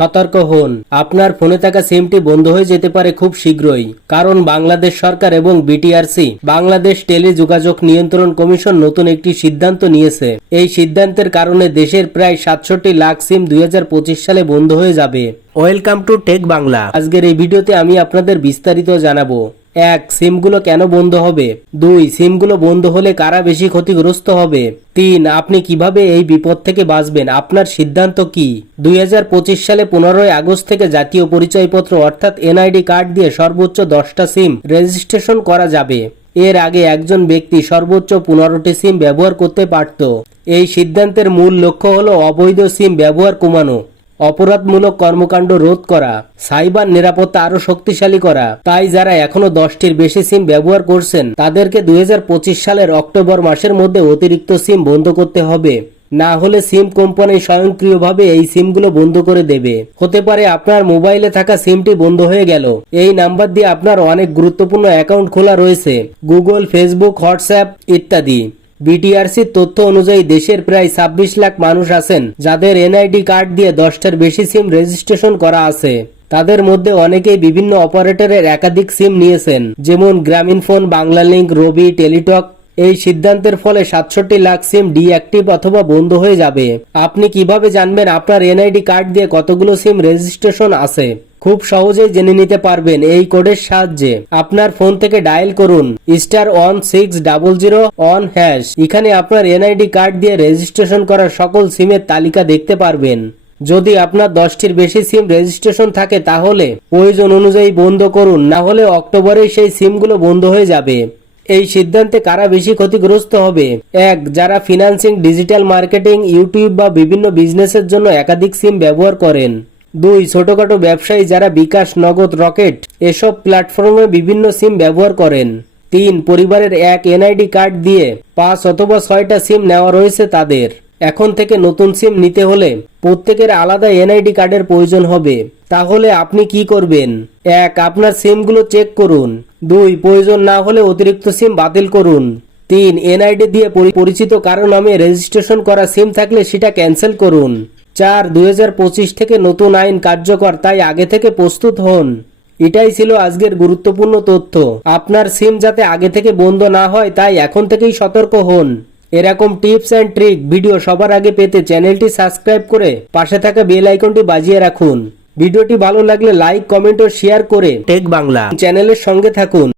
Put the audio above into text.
সতর্ক হন, আপনার ফোনে থাকা সিমটি বন্ধ হয়ে যেতে পারে খুব শীঘ্রই। কারণ বাংলাদেশ সরকার এবং বিটিআরসি বাংলাদেশ টেলিযোগাযোগ নিয়ন্ত্রণ কমিশন নতুন একটি সিদ্ধান্ত নিয়েছে। এই সিদ্ধান্তের কারণে দেশের প্রায় ৬৭ লাখ সিম ২০২৫ সালে বন্ধ হয়ে যাবে। Welcome to tech Bangla. আজকের এই ভিডিওতে আমি আপনাদের বিস্তারিত জানাবো। ১. সিমগুলো কেন বন্ধ হবে? ২. সিমগুলো বন্ধ হলে কারা বেশি ক্ষতিগ্রস্ত হবে? ৩. আপনি কিভাবে এই বিপদ থেকে বাঁচবেন, আপনার সিদ্ধান্ত কি? ২০২৫ সালে ১৫ই আগস্ট থেকে জাতীয় পরিচয়পত্র অর্থাৎ এনআইডি কার্ড দিয়ে সর্বোচ্চ 10টা সিম রেজিস্ট্রেশন করা যাবে। এর আগে একজন ব্যক্তি সর্বোচ্চ 15টি সিম ব্যবহার করতে পারত। এই সিদ্ধান্তের মূল লক্ষ্য হলো অবৈধ সিম ব্যবহার কমানো, অপরাধমূলক কর্মকাণ্ড রোধ করা, সাইবার নিরাপত্তা আরো শক্তিশালী করা। তাই যারা এখনো 10টির বেশি সিম ব্যবহার করছেন তাদেরকে ২০২৫ সালের অক্টোবর মাসের মধ্যে অতিরিক্ত সিম বন্ধ করতে হবে। না হলে সিম কোম্পানি স্বয়ংক্রিয়ভাবে এই সিমগুলো বন্ধ করে দেবে। হতে পারে আপনার মোবাইলে থাকা সিমটি বন্ধ হয়ে গেল। এই নাম্বার দিয়ে আপনার অনেক গুরুত্বপূর্ণ অ্যাকাউন্ট খোলা রয়েছে, গুগল, ফেসবুক, হোয়াটসঅ্যাপ ইত্যাদি। বিটিআরসির তথ্য অনুযায়ী দেশের প্রায় ২৬ লাখ মানুষ আছেন যাদের এনআইডি কার্ড দিয়ে 10টার বেশি সিম রেজিস্ট্রেশন করা আছে। তাদের মধ্যে অনেকেই বিভিন্ন অপারেটরের একাধিক সিম নিয়েছেন, যেমন গ্রামীণফোন, বাংলালিংক, রবি, টেলিটক। এই সিদ্ধান্তের ফলে ৬৭ লাখ সিম ডিঅ্যাক্টিভ অথবা বন্ধ হয়ে যাবে। আপনি কিভাবে জানবেন আপনার এনআইডি কার্ড দিয়ে কতগুলো সিম রেজিস্ট্রেশন আছে? খুব সহজেই জেনে নিতে পারবেন এই কোডের সাহায্যে। আপনার ফোন থেকে ডায়াল করুন *1600 এখানে আপনার এনআইডি কার্ড দিয়ে রেজিস্ট্রেশন করা সকল সিমের তালিকা দেখতে পারবেন। যদি আপনার 10টির বেশি সিম রেজিস্ট্রেশন থাকে তাহলে প্রয়োজন অনুযায়ী বন্ধ করুন, না হলে অক্টোবরে সেই সিমগুলো বন্ধ হয়ে যাবে। এই সিদ্ধান্তে কারা বেশি ক্ষতিগ্রস্ত হবে? ১. যারা ফিন্যান্সিং, ডিজিটাল মার্কেটিং, ইউটিউব বা বিভিন্ন বিজনেসের জন্য একাধিক সিম ব্যবহার করেন। ২. ছোটখাটো ব্যবসায়ী যারা বিকাশ, নগদ, রকেট এসব প্ল্যাটফর্মে বিভিন্ন সিম ব্যবহার করেন। ৩. পরিবারের এক এনআইডি কার্ড দিয়ে ৫ অথবা ৬টা সিম নেওয়া রয়েছে তাদের। এখন থেকে নতুন সিম নিতে হলে প্রত্যেকের আলাদা এনআইডি কার্ডের প্রয়োজন হবে। তাহলে আপনি কি করবেন? ১. আপনার সিমগুলো চেক করুন। ২. প্রয়োজন না হলে অতিরিক্ত সিম বাতিল করুন। ৩. এনআইডি দিয়ে পরিচিত কারো নামে রেজিস্ট্রেশন করা সিম থাকলে সেটা ক্যান্সেল করুন। ৪. ২০২৫ থেকে নতুন আইন কার্যকর, তাই আগে থেকে প্রস্তুত হন। এটাই ছিল আজকের গুরুত্বপূর্ণ তথ্য। আপনার সিম যাতে আগে থেকে বন্ধ না হয় তাই এখন থেকেই সতর্ক হন। এরকম টিপস অ্যান্ড ট্রিক ভিডিও সবার আগে পেতে চ্যানেলটি সাবস্ক্রাইব করে পাশে থাকা বেল আইকনটি বাজিয়ে রাখুন। ভিডিওটি ভালো লাগলে লাইক, কমেন্ট ও শেয়ার করে টেক বাংলা চ্যানেলের সঙ্গে থাকুন।